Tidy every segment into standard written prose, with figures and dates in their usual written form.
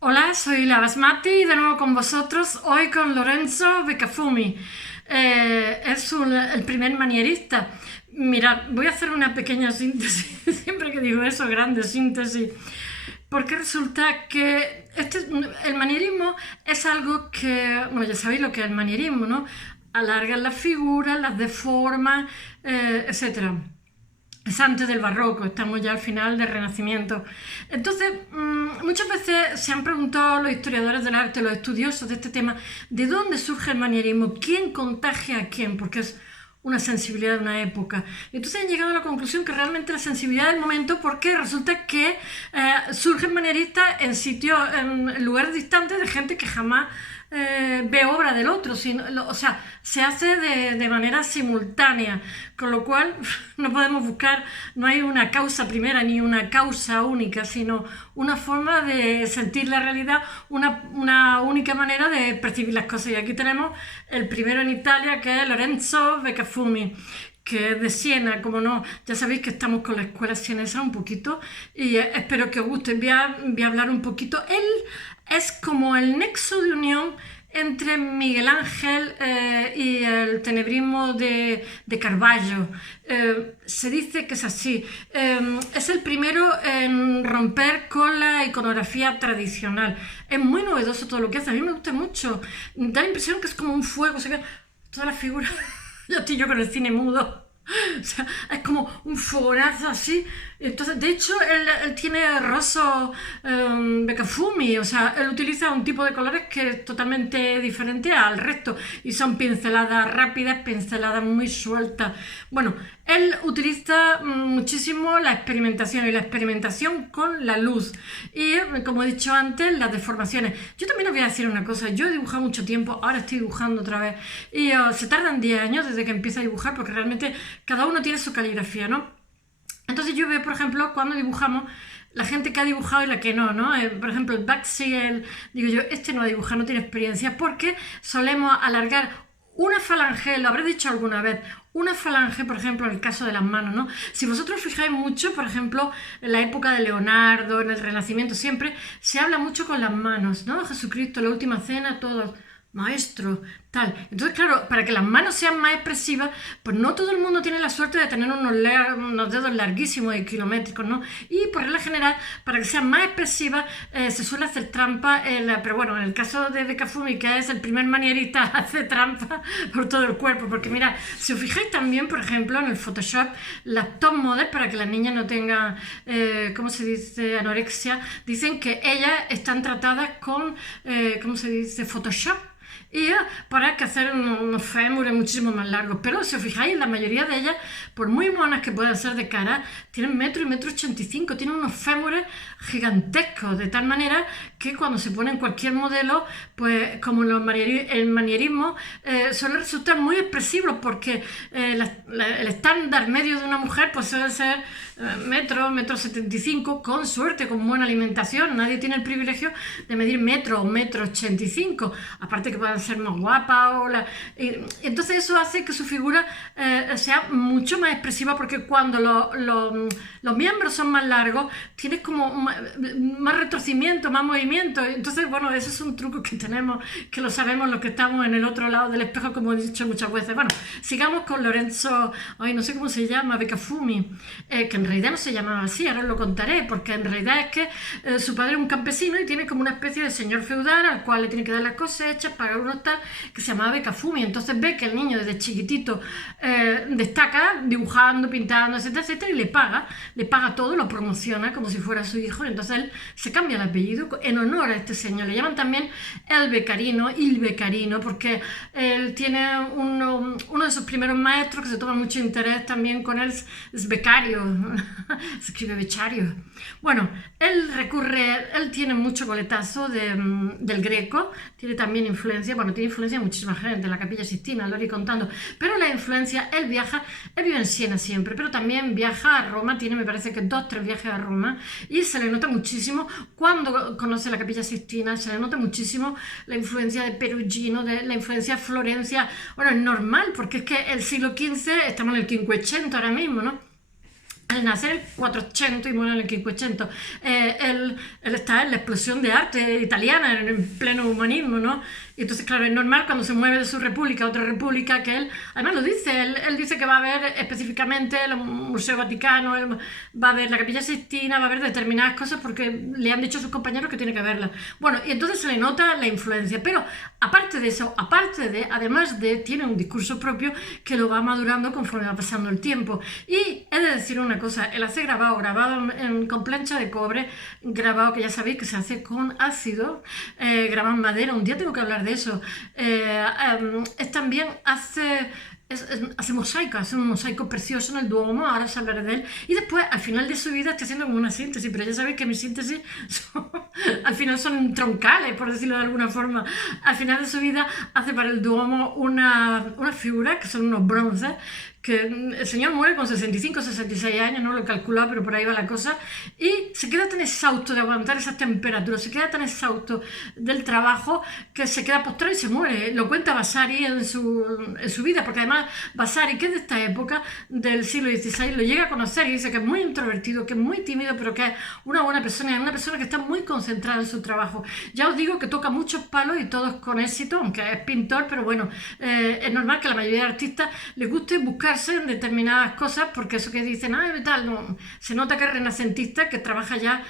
Hola, soy la Basmati y de nuevo con vosotros, hoy con Lorenzo Beccafumi. El primer manierista. Mirad, voy a hacer una pequeña síntesis, siempre que digo eso, grande síntesis, porque resulta que el manierismo es algo que, bueno, ya sabéis lo que es el manierismo, ¿no? Alargan las figuras, las deforman, etcétera. Es antes del barroco, estamos ya al final del Renacimiento. Entonces, muchas veces se han preguntado los historiadores del arte, los estudiosos de este tema, ¿de dónde surge el manierismo? ¿Quién contagia a quién? Porque es una sensibilidad de una época. Entonces han llegado a la conclusión que realmente la sensibilidad del momento, porque resulta que surgen manieristas en sitios, en lugares distantes de gente que jamás ve obra del otro, o sea, se hace de manera simultánea, con lo cual no podemos buscar, no hay una causa primera ni una causa única, sino una forma de sentir la realidad, una única manera de percibir las cosas. Y aquí tenemos el primero en Italia, que es Lorenzo Beccafumi, que es de Siena, como no, ya sabéis que estamos con la escuela sienesa un poquito y espero que os guste. Voy a hablar un poquito. Él es como el nexo de unión entre Miguel Ángel y el tenebrismo de Caravaggio. Se dice que es así. Es el primero en romper con la iconografía tradicional. Es muy novedoso todo lo que hace. A mí me gusta mucho. Da la impresión que es como un fuego. Se ve todas las figuras. Ya estoy yo con el cine mudo. O sea, es como un fogonazo así. Entonces, de hecho, él tiene rosso Beccafumi, o sea, él utiliza un tipo de colores que es totalmente diferente al resto y son pinceladas rápidas, pinceladas muy sueltas. Bueno, él utiliza muchísimo la experimentación y la experimentación con la luz y, como he dicho antes, las deformaciones. Yo también os voy a decir una cosa, yo he dibujado mucho tiempo, ahora estoy dibujando otra vez y se tardan 10 años desde que empiezo a dibujar porque realmente cada uno tiene su caligrafía, ¿no? Entonces yo veo, por ejemplo, cuando dibujamos, la gente que ha dibujado y la que no, ¿no? Por ejemplo, el Banksy, digo yo, este no ha dibujado, no tiene experiencia, porque solemos alargar una falange, lo habré dicho alguna vez, una falange, por ejemplo, en el caso de las manos, ¿no? Si vosotros fijáis mucho, por ejemplo, en la época de Leonardo, en el Renacimiento, siempre se habla mucho con las manos, ¿no? Jesucristo, la última cena, todos maestro, tal. Entonces, claro, para que las manos sean más expresivas, pues no todo el mundo tiene la suerte de tener unos dedos larguísimos y kilométricos, ¿no? Y por regla general, para que sean más expresivas, se suele hacer trampa, pero bueno, en el caso de Beccafumi, que es el primer manierista, hace trampa por todo el cuerpo, porque mira, si os fijáis también, por ejemplo, en el Photoshop, las top models, para que las niñas no tengan, ¿cómo se dice?, anorexia, dicen que ellas están tratadas con, ¿cómo se dice?, Photoshop, y para que hacer unos fémures muchísimo más largos. Pero si os fijáis, la mayoría de ellas, por muy monas que puedan ser de cara, tienen metro y metro 85, tienen unos fémures gigantescos, de tal manera que cuando se ponen cualquier modelo, pues como el manierismo suele resultar muy expresivo, porque el estándar medio de una mujer pues suele ser metro 75, con suerte, con buena alimentación. Nadie tiene el privilegio de medir metro 85, aparte que puedan ser más guapas entonces eso hace que su figura sea mucho más expresiva, porque cuando los miembros son más largos tienes como más retorcimiento, más movimiento. Entonces, bueno, ese es un truco que tenemos, que lo sabemos los que estamos en el otro lado del espejo, como he dicho muchas veces. Bueno, sigamos con Lorenzo, ay, no sé cómo se llama, Beccafumi, que en realidad no se llamaba así, ahora os lo contaré, porque en realidad es que su padre es un campesino y tiene como una especie de señor feudal al cual le tiene que dar las cosechas, pagar unos tal, que se llamaba Beccafumi. Entonces ve que el niño desde chiquitito destaca dibujando, pintando, etcétera, etcétera, y le paga todo, lo promociona como si fuera su hijo. Entonces él se cambia el apellido en honor a este señor. Le llaman también el Beccarino, porque él tiene uno de sus primeros maestros que se toma mucho interés también con él, es becario, se escribe Beccario. Bueno, él tiene mucho coletazo del Greco, tiene también influencia, bueno, tiene influencia de muchísima gente, la Capilla Sistina, lo iré contando, pero la influencia, él vive en Siena siempre, pero también viaja a Roma, tiene, me parece que 2 o 3 viajes a Roma, y se le nota muchísimo cuando conoce la Capilla Sistina, se le nota muchísimo la influencia de Perugino, de la influencia de Florencia. Bueno, es normal, porque es que el siglo XV, estamos en el 500 ahora mismo, ¿no? nace en el 400 y muere en el 500. Él está en la explosión de arte italiana, en pleno humanismo, ¿no? Y entonces, claro, es normal cuando se mueve de su república a otra república que él, además lo dice, él dice que va a ver específicamente el Museo Vaticano, va a ver la Capilla Sixtina, va a ver determinadas cosas porque le han dicho a sus compañeros que tiene que verlas. Bueno, y entonces se le nota la influencia, pero aparte de eso, además de, tiene un discurso propio que lo va madurando conforme va pasando el tiempo. Y he de decir una cosa, el hacer grabado con plancha de cobre, grabado que ya sabéis que se hace con ácido, grabado en madera, un día tengo que hablar de eso. Es también hace mosaico, hace un mosaico precioso en el Duomo, ahora os hablaré de él, y después al final de su vida está haciendo como una síntesis, pero ya sabéis que mis síntesis al final son troncales, por decirlo de alguna forma. Al final de su vida hace para el Duomo una figura que son unos bronces, que el señor muere con 65 o 66 años, no lo he calculado, pero por ahí va la cosa, y se queda tan exhausto de aguantar esas temperaturas, se queda tan exhausto del trabajo que se queda postrado y se muere. Lo cuenta Vasari en su vida, porque además Vasari, que es de esta época del siglo XVI, lo llega a conocer y dice que es muy introvertido, que es muy tímido, pero que es una buena persona, es una persona que está muy concentrada en su trabajo. Ya os digo que toca muchos palos y todos con éxito, aunque es pintor, pero bueno, es normal que a la mayoría de artistas les guste buscarse en determinadas cosas, porque eso que dicen, tal, no, se nota que es renacentista, que trabaja ya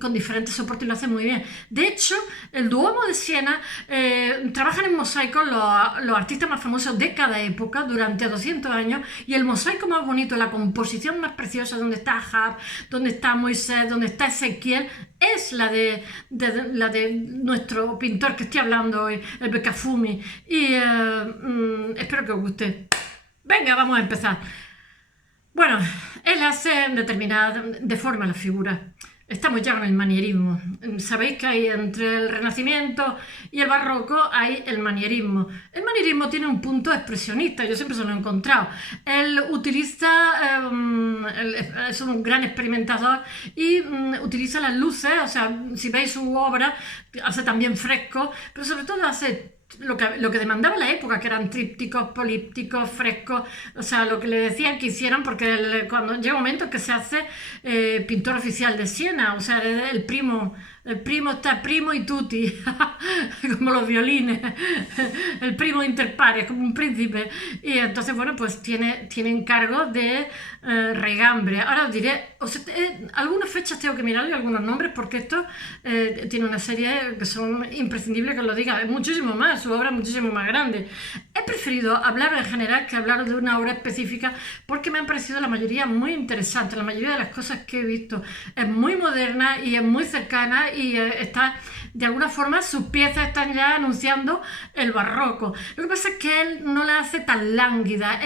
con diferentes soportes y lo hace muy bien. De hecho, el Duomo de Siena trabajan en mosaico los artistas más famosos de cada época durante 200 años, y el mosaico más bonito, la composición más preciosa, donde está Ahab, donde está Moisés, donde está Ezequiel, es la de nuestro pintor que estoy hablando hoy, el Beccafumi, y espero que os guste. Venga, vamos a empezar. Bueno, él hace deforma la figura. Estamos ya con el manierismo. Sabéis que hay entre el Renacimiento y el Barroco hay el manierismo. El manierismo tiene un punto expresionista, yo siempre se lo he encontrado. Él utiliza, es un gran experimentador y utiliza las luces, o sea, si veis su obra, hace también frescos, pero sobre todo hace lo que demandaba la época, que eran trípticos, polípticos, frescos, o sea, lo que le decían que hicieran, porque cuando llega un momento que se hace pintor oficial de Siena, o sea, el primo está primo y tutti, como los violines, el primo inter pares, como un príncipe, y entonces, bueno, pues tiene encargo de regambre. Ahora os diré, algunas fechas tengo que mirar y algunos nombres, porque esto tiene una serie que son imprescindibles que os lo diga, es muchísimo más, su obra es muchísimo más grande. He preferido hablar en general que hablar de una obra específica, porque me han parecido la mayoría muy interesantes, la mayoría de las cosas que he visto es muy moderna y es muy cercana, y está, de alguna forma, sus piezas están ya anunciando el barroco. Lo que pasa es que él no la hace tan lánguida,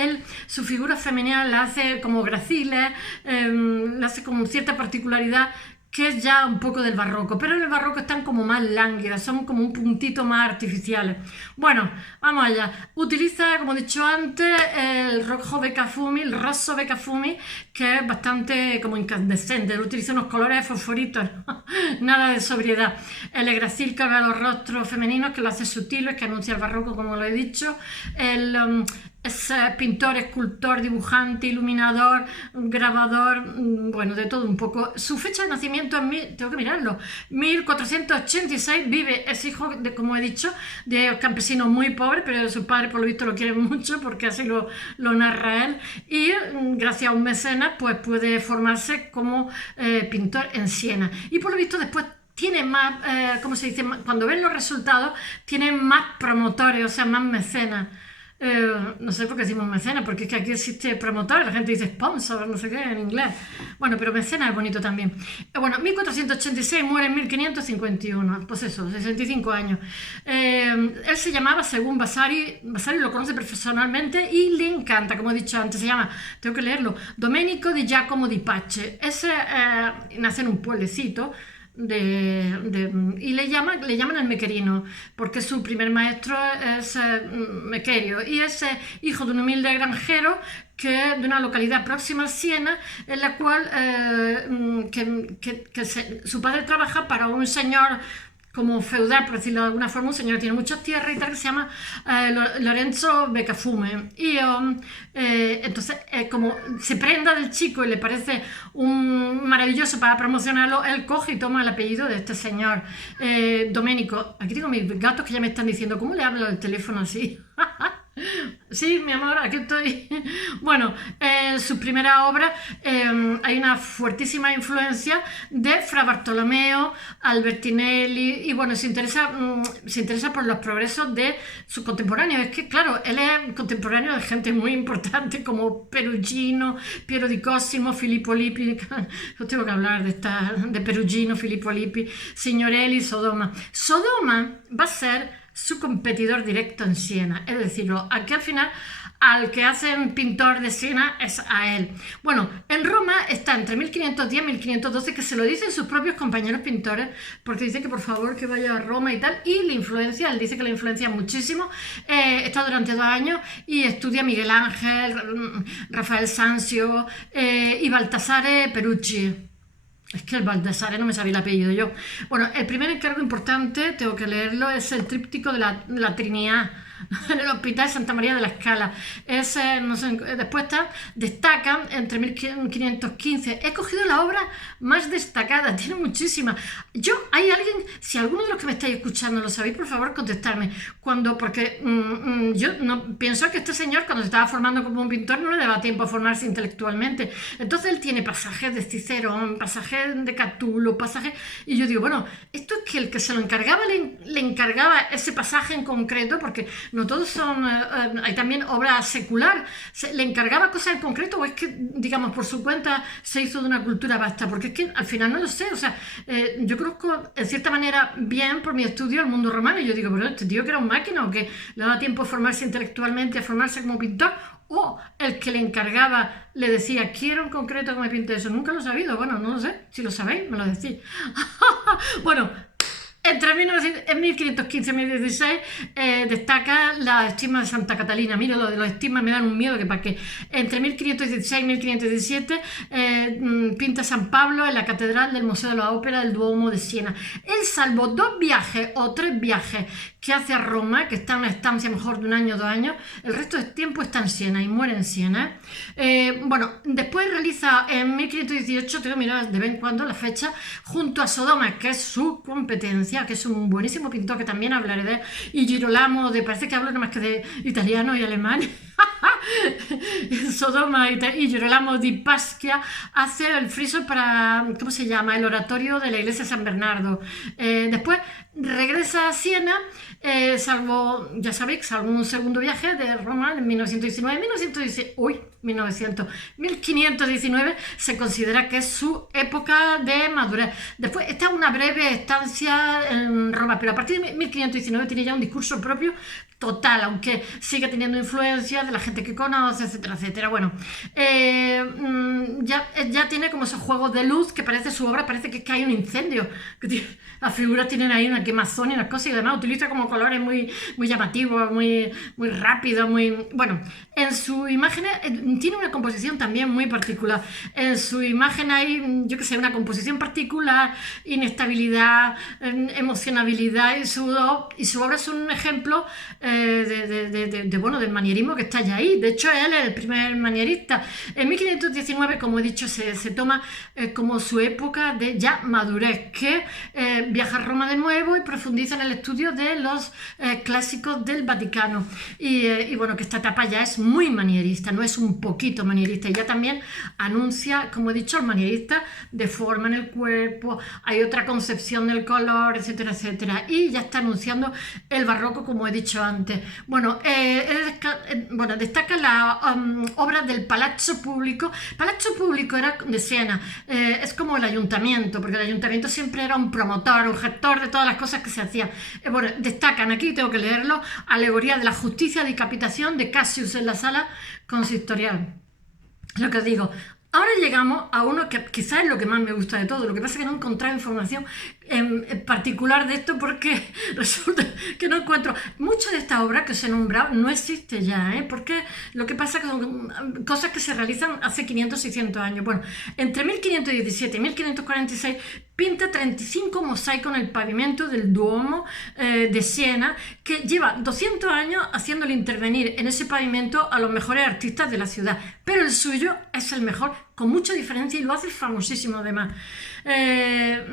su figura femenina la hace como graciles, la hace con cierta particularidad que es ya un poco del barroco, pero en el barroco están como más lánguidas, son como un puntito más artificiales. Bueno, vamos allá. Utiliza, como he dicho antes, el rojo Beccafumi, el rosso Beccafumi, que es bastante como incandescente. Él utiliza unos colores fosforitos, nada de sobriedad. El gracil que habla de los rostros femeninos, que lo hace sutiles, que anuncia el barroco, como lo he dicho. Es pintor, escultor, dibujante, iluminador, grabador, bueno, de todo un poco. Su fecha de nacimiento es, tengo que mirarlo, 1486, es hijo, como he dicho, de campesinos muy pobres, pero sus padres por lo visto lo quieren mucho, porque así lo narra él, y gracias a un mecenas pues puede formarse como pintor en Siena. Y por lo visto después tiene más, ¿cómo se dice? Cuando ven los resultados, tienen más promotores, o sea, más mecenas. No sé por qué decimos mecenas, porque es que aquí existe promotor, la gente dice sponsor, no sé qué en inglés. Bueno, pero mecenas es bonito también. Bueno, 1486, muere en 1551, pues eso, 65 años. Él se llamaba, según Vasari lo conoce personalmente y le encanta, como he dicho antes, se llama, tengo que leerlo, Domenico di Giacomo di Pace. Ese nace en un pueblecito, y le llaman el Mequerino, porque su primer maestro es Mequerio, y es hijo de un humilde granjero de una localidad próxima a Siena, en la cual su padre trabaja para un señor como feudal, por decirlo de alguna forma, un señor que tiene muchas tierras y tal, que se llama Lorenzo Beccafume. Y entonces, como se prenda del chico y le parece un maravilloso para promocionarlo, él coge y toma el apellido de este señor, Domenico. Aquí tengo mis gatos que ya me están diciendo, ¿cómo le hablo al teléfono así? Sí, mi amor, aquí estoy. Bueno, en su primera obra hay una fuertísima influencia de Fra Bartolomeo, Albertinelli, y bueno, se interesa por los progresos de sus contemporáneos. Es que, claro, él es contemporáneo de gente muy importante como Perugino, Piero di Cosimo, Filippo Lippi. Os tengo que hablar de Perugino, Filippo Lippi, Signorelli, Sodoma. Sodoma va a ser su competidor directo en Siena, es decir, aquí al final al que hacen pintor de Siena es a él. Bueno, en Roma está entre 1510 y 1512, que se lo dicen sus propios compañeros pintores, porque dice que por favor que vaya a Roma y tal, y le influencia, él dice que le influencia muchísimo, está durante 2 años y estudia a Miguel Ángel, Rafael Sanzio y Baltasare Perucci. Es que el Baldassare no me sabía el apellido yo. Bueno, el primer encargo importante, tengo que leerlo, es el tríptico de la Trinidad en el Hospital Santa María de la Scala. No sé, después destacan entre 1515. He cogido la obra más destacada, tiene muchísimas. Hay alguien, si alguno de los que me estáis escuchando lo sabéis, por favor contestarme. Porque yo no pienso que este señor, cuando se estaba formando como un pintor, no le daba tiempo a formarse intelectualmente. Entonces él tiene pasajes de Cicerón, pasajes de Catulo, pasajes. Y yo digo, bueno, esto es que el que se lo encargaba le encargaba ese pasaje en concreto, porque no todos son, hay también obra secular, le encargaba cosas en concreto, o es que, digamos, por su cuenta se hizo de una cultura vasta, porque es que al final no lo sé, o sea, yo conozco en cierta manera bien por mi estudio el mundo romano, y yo digo, pero este tío que era un máquina, o que le daba tiempo a formarse intelectualmente, a formarse como pintor, o el que le encargaba le decía, quiero en concreto que me pinte eso. Nunca lo he sabido, bueno, no lo sé, si lo sabéis, me lo decís. Bueno, entre 1515 y 1016 destaca la estigma de Santa Catalina. Mira, los estigmas me dan un miedo que para qué. Entre 1516 y 1517 pinta San Pablo en la catedral del Museo de la Ópera del Duomo de Siena. Él, salvo 2 viajes o 3 viajes que hace a Roma, que está en una estancia mejor de 1 año o 2 años, el resto del tiempo está en Siena y muere en Siena. Bueno, después realiza en 1518, tengo que mirar de vez en cuando la fecha, junto a Sodoma, que es su competencia, que es un buenísimo pintor, que también hablaré de él, y Girolamo, parece que hablo nada más que de italiano y alemán. Sodoma y Girolamo di Pasquia hace el friso para, ¿cómo se llama?, el oratorio de la iglesia de San Bernardo. Después regresa a Siena, salvo un segundo viaje de Roma en 1519, se considera que es su época de madurez. Después está una breve estancia en Roma, pero a partir de 1519 tiene ya un discurso propio total, aunque sigue teniendo influencia de la gente que conoce, etcétera, etcétera. Bueno, ya tiene como esos juegos de luz que parece su obra, parece que hay un incendio, que las figuras tienen ahí una quemazón y unas cosas, y además utiliza como colores muy, muy llamativos, muy, muy rápidos, muy... Bueno, en sus imágenes tiene una composición también muy particular. En su imagen hay, yo qué sé, una composición particular, inestabilidad, emocionabilidad, y su obra es un ejemplo del manierismo que está ya ahí. De hecho, él es el primer manierista. En 1519, como he dicho, se toma como su época de ya madurez, que viaja a Roma de nuevo y profundiza en el estudio de los clásicos del Vaticano. Y bueno, que esta etapa ya es muy manierista, no es un poquito manierista. Y ya también anuncia, como he dicho, el manierista de forma en el cuerpo, hay otra concepción del color, etcétera, etcétera. Y ya está anunciando el barroco, como he dicho antes. Bueno, destaca la obra del Palazzo Público. Palazzo Público era de Siena, es como el ayuntamiento, porque el ayuntamiento siempre era un promotor, un gestor de todas las cosas que se hacían. Bueno, destacan aquí, tengo que leerlo, alegoría de la justicia, decapitación de Cassius en la sala consistorial. Lo que os digo. Ahora llegamos a uno que quizás es lo que más me gusta de todo. Lo que pasa es que no he encontrado información en particular de esto, porque resulta que no encuentro. Mucha de esta obra que os he nombrado no existe ya, porque lo que pasa es que son cosas que se realizan hace 500, 600 años. Bueno, entre 1517 y 1546 pinta 35 mosaicos en el pavimento del Duomo de Siena, que lleva 200 años haciéndole intervenir en ese pavimento a los mejores artistas de la ciudad, pero el suyo es el mejor, con mucha diferencia, y lo hace famosísimo además.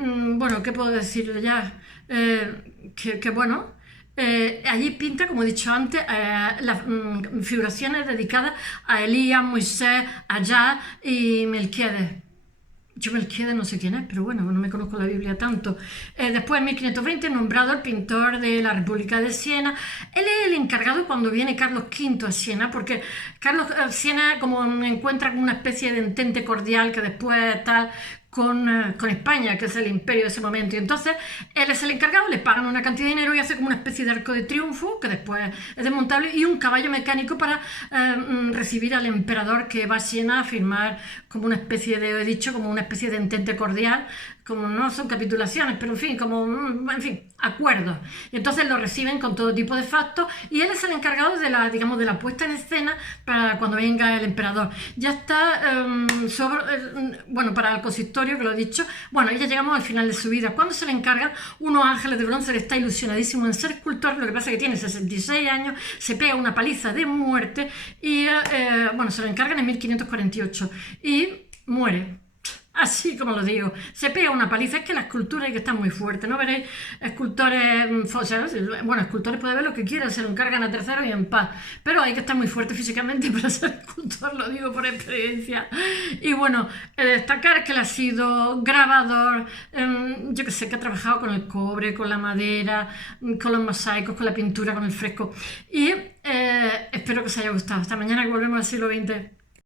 Bueno, ¿qué puedo decir ya? Que bueno, allí pinta, como he dicho antes, las figuraciones dedicadas a Elías, Moisés, Allá y Melquiades. Yo Melquiades no sé quién es, pero bueno, no me conozco la Biblia tanto. Después, en 1520, nombrado el pintor de la República de Siena. Él es el encargado cuando viene Carlos V a Siena, porque Carlos Siena como encuentra una especie de entente cordial que después tal con España, que es el imperio de ese momento. Y entonces él es el encargado, le pagan una cantidad de dinero y hace como una especie de arco de triunfo, que después es desmontable, y un caballo mecánico para recibir al emperador que va a Siena a firmar como una especie de, he dicho, como una especie de entente cordial, como no son capitulaciones, pero en fin, como, en fin, acuerdos. Y entonces lo reciben con todo tipo de factos y él es el encargado de la, digamos, de la puesta en escena para cuando venga el emperador. Ya está bueno, para el consistorio, que lo he dicho, bueno, ya llegamos al final de su vida. Cuando se le encargan unos ángeles de bronce, él está ilusionadísimo en ser escultor, lo que pasa es que tiene 66 años, se pega una paliza de muerte y, bueno, se lo encargan en 1548 y muere. Así como lo digo, se pega una paliza. Es que la escultura hay que estar muy fuerte, ¿no? Veréis escultores, o sea, bueno, escultores puede ver lo que quieran, se lo encargan a terceros y en paz, pero hay que estar muy fuerte físicamente para ser escultor, lo digo por experiencia. Y bueno, destacar que él ha sido grabador, yo que sé, que ha trabajado con el cobre, con la madera, con los mosaicos, con la pintura, con el fresco. Y espero que os haya gustado. Hasta mañana, que volvemos al siglo XX.